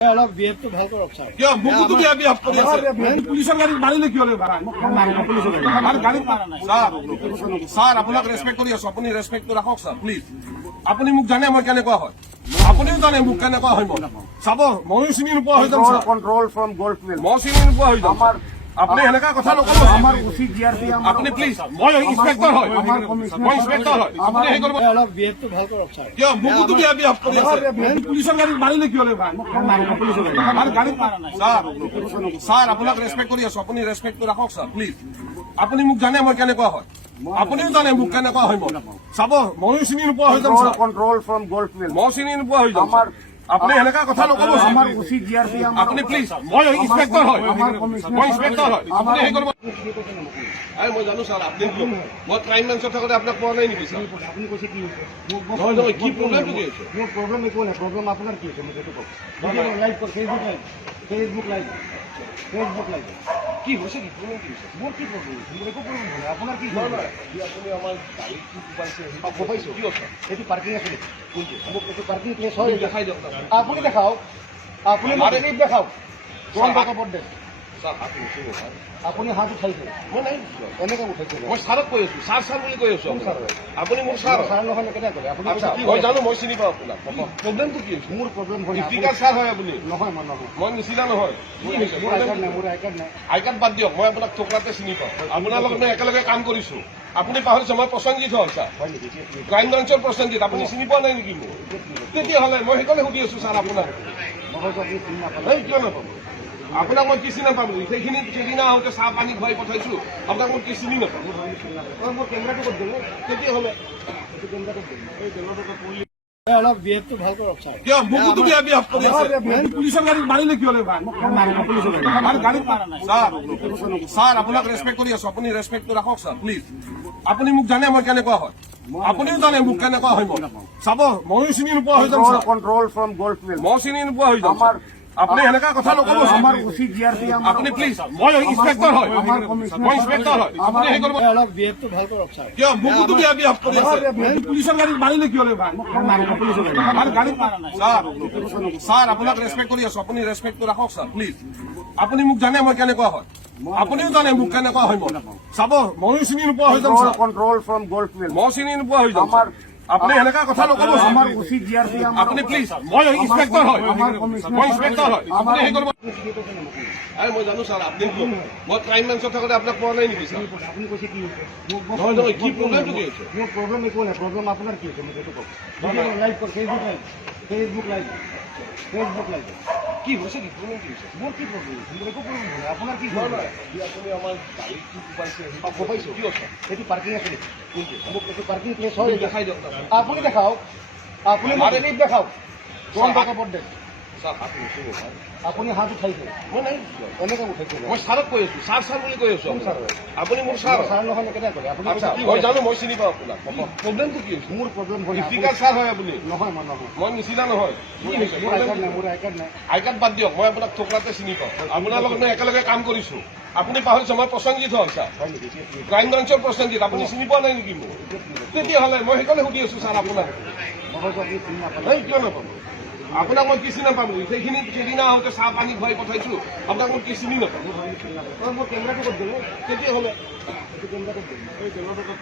অলপ বিহেভটো ভাল কৰক ছাৰ। কিয় মোকতো বিয়া বিয়া কৰি আছে পুলিচৰ গাড়ীত মাৰিলে কিয় ছাৰ আপোনাক ৰেছপেক্ট কৰি আছো আপুনি ৰেছপেক্টটো ৰাখক ছাৰ প্লিজ আপুনি মোক জানে মই কেনেকুৱা হয় আপুনিও জানে মোক কেনেকুৱা হয় মই চাব ময়ো চিনি নোপোৱা হৈ যাম sir control from gold field মই চিনি নোপোৱা হৈ যাম আপুনি সেনেকা কথা নকব আমাৰ উচিত জিআৰপি আপুনি প্লিজ মই ইন্সপেক্টৰ হয় মই ইন্সপেক্টৰ হয় আপুনি সেই কৰিব অলপ বিহেভটো ভাল কৰক ছাৰ। কিয় মোকতো বিয়া বিয়া কৰি আছে পুলিচৰ গাড়ীত মাৰিলে কিয় ছাৰ আপোনাক ৰেছপেক্ট কৰি আছো আপুনি ৰেছপেক্টটো ৰাখক ছাৰ প্লিজ আপুনি মোক জানে মই কেনেকুৱা হয় আপুনিও জানে মোক কেনেকুৱা হয় মই চাব ময়ো চিনি নোপোৱা হৈ যাম sir control from gold field মই চিনি নোপোৱা হৈ যাম আপুনি সেনেকা কথা নকব আমাৰ উচিত জিআৰপি আপুনি প্লিজ মই ইন্সপেক্টৰ হয় মই ইন্সপেক্টৰ হয় আপুনি সেই কৰিব মই জানো ছাৰ আপুনি মই ক্ৰাইম ব্ৰাঞ্চত থাকোঁতে আপোনাক পোৱা নাই নেকি ছাৰ আপুনি কৈছে কি হৈছে নহয় নহয় কি প্ৰব্লেমটো কি হৈছে মোৰ প্ৰব্লেম একো নাই প্ৰব্লেম আপোনাৰ কি হৈছে মোক এইটো কওক লাইভ কওক ফেচবুক লাইভ কি হৈছে কি প্ৰব্লেম কি হৈছে মোৰ কি প্ৰব্লেম মোৰ একো প্ৰব্লেম হোৱা নাই আপোনাৰ কি আপুনি আমাৰ গাড়ীত কি কোবাইছে পাইছোঁ কি কথা এইটো পাৰ্কিং আছে নেকি কোনটো মোক এইটো পাৰ্কিং প্লেচ হয় দেখাই দিয়ক আপুনি দেখাওক আপুনি মোক ৰিলিফ দেখাওক কোন কাকত দে ছাৰ হাত নুঠিব ছাৰ আপুনি হাত উঠাইছে মই নাই এনেকৈ উঠাইছে মই ছাৰক কৈ আছো ছাৰ ছাৰ বুলি কৈ আছো আপুনি মোৰ ছাৰ ছাৰ নহয় কেনেকৈ কৰে আপুনি মই জানো মই চিনি পাওঁ আপোনাক প্ৰব্লেমটো কি হৈছে মোৰ প্ৰব্লেম হয় স্পীকাৰ ছাৰ হয় আপুনি নহয় মই নহয় মই নিচিনা নহয় মোৰ আই কাৰ্ড নাই মোৰ আই কাৰ্ড নাই আই কাৰ্ড বাদ দিয়ক মই আপোনাক ঠোকৰাতে চিনি পাওঁ আপোনাৰ লগত মই একেলগে কাম কৰিছো আপুনি পাহৰিছে মই প্ৰসঞ্জিত হ'ল ছাৰ হয় নেকি ক্ৰাইম ব্ৰাঞ্চৰ প্ৰসঞ্জিত আপুনি চিনি পোৱা নাই নেকি মোক তেতিয়াহ'লে মই সেইকাৰণে সুধি আছো ছাৰ আপোনাক নহয়তো আপুনি চিনি নাপালে এই কিয় নাপাব আপোনাক মই কি চিনি নাপাম সেইখিনি সেইদিনা আহোঁতে চাহ পানী খুৱাই পঠাইছো আপোনাক মই কি চিনি নাপাম মোৰ কেমেৰাটো ক'ত গ'ল তেতিয়াহ'লে অলপ বিহেভটো ভাল কৰক ছাৰ। কিয় মোকতো বিয়া বিয়া কৰি আছে পুলিচৰ গাড়ীত মাৰিলে কিয় ছাৰ আপোনাক ৰেছপেক্ট কৰি আছো আপুনি ৰেছপেক্টটো ৰাখক ছাৰ প্লিজ আপুনি মোক জানে মই কেনেকুৱা হয় আপুনিও জানে মোক কেনেকুৱা হয় মই চাব ময়ো চিনি নোপোৱা হৈ যাম sir control from gold field মই চিনি নোপোৱা হৈ যাম আপুনি সেনেকা কথা নকব আমাৰ উচিত জিআৰপি আপুনি প্লিজ মই ইন্সপেক্টৰ হয় মই ইন্সপেক্টৰ হয় আপুনি সেই কৰিব অলপ বিহেভটো ভাল কৰক ছাৰ। কিয় মোকতো বিয়া বিয়া কৰি আছে পুলিচৰ গাড়ীত মাৰিলে কিয় ছাৰ আপোনাক ৰেছপেক্ট কৰি আছো আপুনি ৰেছপেক্টটো ৰাখক ছাৰ প্লিজ আপুনি মোক জানে মই কেনেকুৱা হয় আপুনিও জানে মোক কেনেকুৱা হয় মই চাব ময়ো চিনি নোপোৱা হৈ যাম sir control from gold field মই চিনি নোপোৱা হৈ যাম আপুনি সেনেকা কথা নকব আমাৰ উচিত জিআৰপি আপুনি প্লিজ মই ইন্সপেক্টৰ হয় মই ইন্সপেক্টৰ হয় আপুনি সেই কৰিব মই জানো ছাৰ আপুনি মই ক্ৰাইম ব্ৰাঞ্চত থাকোঁতে আপোনাক পোৱা নাই নেকি ছাৰ আপুনি কৈছে কি হৈছে নহয় নহয় কি প্ৰব্লেমটো কি হৈছে মোৰ প্ৰব্লেম একো নাই প্ৰব্লেম আপোনাৰ কি হৈছে মোক এইটো কওক লাইভ কওক ফেচবুক লাইভ কি হৈছে কি প্ৰব্লেম কি হৈছে মোৰ কি প্ৰব্লেম মোৰ একো প্ৰব্লেম হোৱা নাই আপোনাৰ কি আপুনি আমাৰ গাড়ীত কি কোবাইছে পাইছোঁ কি কথা এইটো পাৰ্কিং আছে নেকি কোনটো মোক এইটো পাৰ্কিং প্লেচ হয় দেখাই দিয়ক আপুনি দেখাওক আপুনি মোক ৰিলিফ দেখাওক কোন কাকত দে ছাৰ হাত নুঠিব ছাৰ আপুনি হাত উঠাইছে মই নাই এনেকৈ উঠাইছে মই ছাৰক কৈ আছো ছাৰ ছাৰ বুলি কৈ আছো আপুনি মোৰ ছাৰ ছাৰ নহয় কেনেকৈ কৰে আপুনি মই জানো মই চিনি পাওঁ আপোনাক প্ৰব্লেমটো কি হৈছে মোৰ প্ৰব্লেম হয় স্পীকাৰ ছাৰ হয় আপুনি নহয় মই নহয় মই নিচিনা নহয় মোৰ আই কাৰ্ড নাই মোৰ আই কাৰ্ড নাই আই কাৰ্ড বাদ দিয়ক মই আপোনাক ঠোকৰাতে চিনি পাওঁ আপোনাৰ লগত মই একেলগে কাম কৰিছো আপুনি পাহৰিছে মই প্ৰসঞ্জিত হ'ল ছাৰ হয় নেকি ক্ৰাইম ব্ৰাঞ্চৰ প্ৰসঞ্জিত আপুনি চিনি পোৱা নাই নেকি মোক তেতিয়াহ'লে মই সেইকাৰণে সুধি আছো ছাৰ আপোনাক নহয়তো আপুনি চিনি নাপালে এই কিয় নাপাব আপোনাক মই কি চিনি নাপাম সেইখিনি সেইদিনা আহোঁতে চাহ পানী খুৱাই পঠাইছো আপোনাক মই কি চিনি নাপাম মোৰ কেমেৰাটো ক'ত গ'ল তেতিয়াহ'লে